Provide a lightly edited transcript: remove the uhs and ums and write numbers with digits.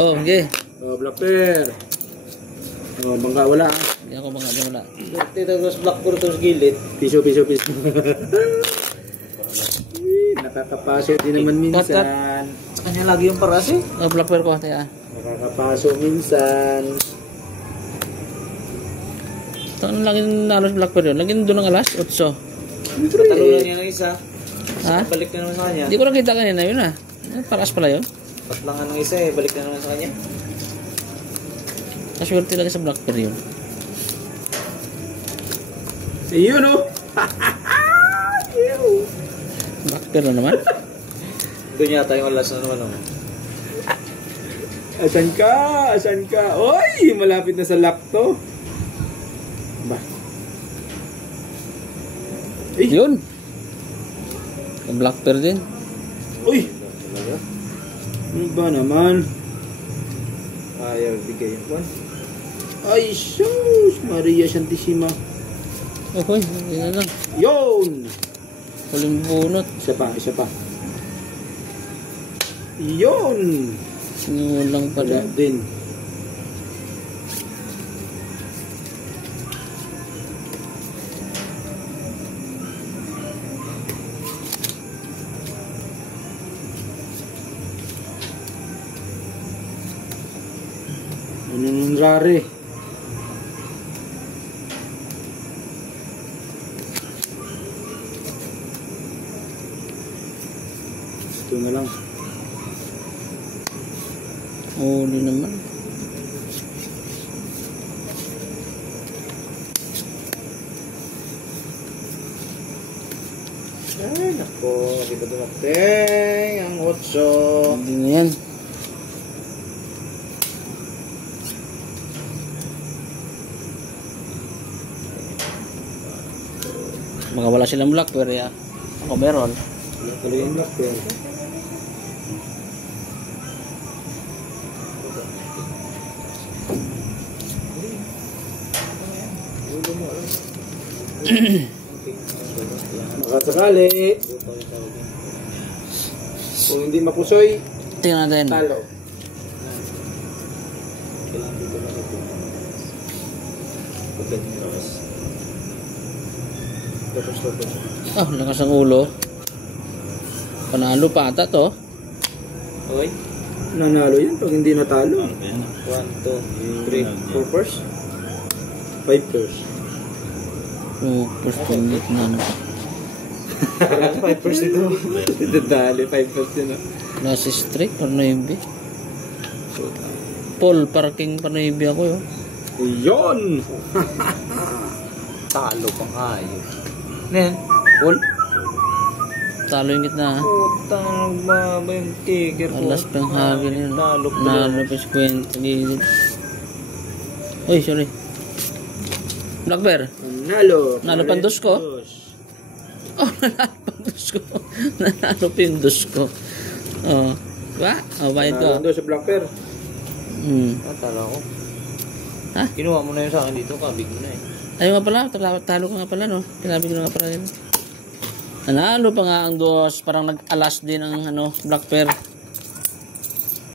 Oh, okay. Oh, black pair. Oh, bangka wala. Hindi ako bangka, wala. Dito mas black puro to sa gilid. Piso. Nakakapaso din naman minsan. Sa kanya lagi yung paras eh. Oh, black pair ko, tayo. Nakakapaso minsan. Ito, ano lagi nalo sa black pair yun? Lagi doon ng alas, 8. Patalunan niya ng isa. Ha? Balik na naman sa kanya. Hindi ko nakita kanina yun ah. Paras pala yun. Patlangan ng isa eh. Balik na naman sa kanya. Kaswerte lagi sa black pair yun. Ayun oh. Black pair na naman. Doon yata yung alas na naman oh. Asan ka? Oy, malapit na sa lock to. Ba. Yun. Black pair din. Uy. Ano ba naman? Ayaw bigay yung kwan. Ay, sus! Maria Santissima. Uy, yun na lang. Yun! Huling bunot. Isa pa. Yun! Sinulang pa Wala rin. din. Ano nung rare? Ito na lang. Huli naman. Ay, nako. Kita dumating. Ang 8. Hindi na yan. Baka wala silang black pair ya. Ako meron. Tuloy yung black pair. Makasakali. Kung hindi mapusoy, Tingnan natin. talo. Oh, lakas ang ulo. Panalo pa ata to. Okay. Nanalo yan pag hindi natalo. 1, 2, 3, 4 first. 5 pairs. Oh, first punit na. 5 first ito. Dadali, 5 pairs yun. Last streak or navy. Paul, parking pa navy ako yun. Yun! Talo pang ayos. Nen, Paul. Talo yung gitna. Putang ba yung tiger ko. Alas pang hagil yun. Talo pa. Nalo pa 50 gilid. Uy, sorry. Black bear. Nalo. Nalo pandos ko. Oh, nanalo pandos ko. Nanalo pindos ko. Oh. Ba? Oh, bayad ko. Nalo sa black pair. Talo ko. Ha? Kinuha mo na yun sa akin dito. Kabig mo na eh. Ayaw nga pala. Talo ko nga pala, no? Kinabig ko nga pala yun. Nanalo pa nga ang dos. Parang nag-alas din ang black pair.